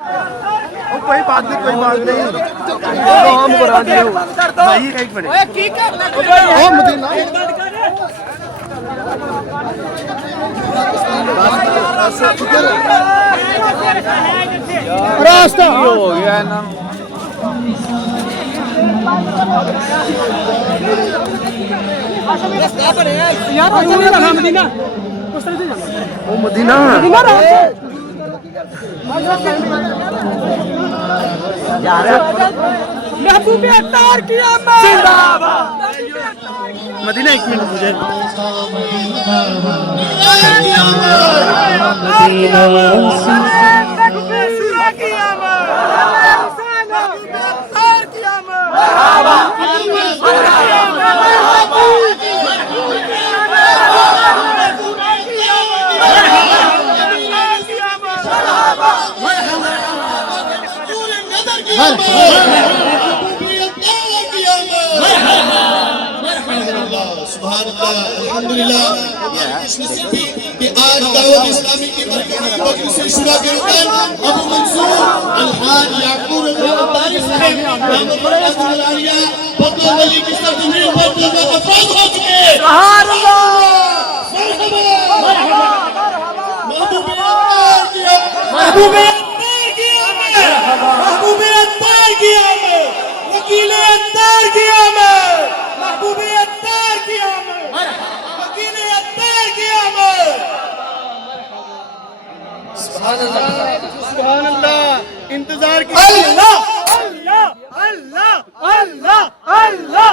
कोई बात नहीं, कोई बात नहीं। हम करा दे भाई, एक मिनट। ओ मदीना रास्ता हो गया ना। रास्ता पर है यार, मदीना ओ मदीना महबूब अत्तार की आमद जिंदाबाद। मदीना एक मिनट मुझे अल्हम्दुलिल्लाह कि आज दावत इस्लामी की बरकत से शुरा के रुकन अबू मंसूर अल्हाज याकूब अब्बारी साहब रहमतुल्लाह बदल वली की सरजमीन पर जो अफराद हो चुके सुभान अल्लाह मरहबा महबूब अत्तार की महबूब अत्तार की आमद वकील अत्तार की आमद महबूब अत्तार की आमद वकील अत्तार की आमद। सुभान अल्लाह, सुभान अल्लाह। इंतजार की अल्लाह अल्लाह अल्लाह अल्लाह अल्लाह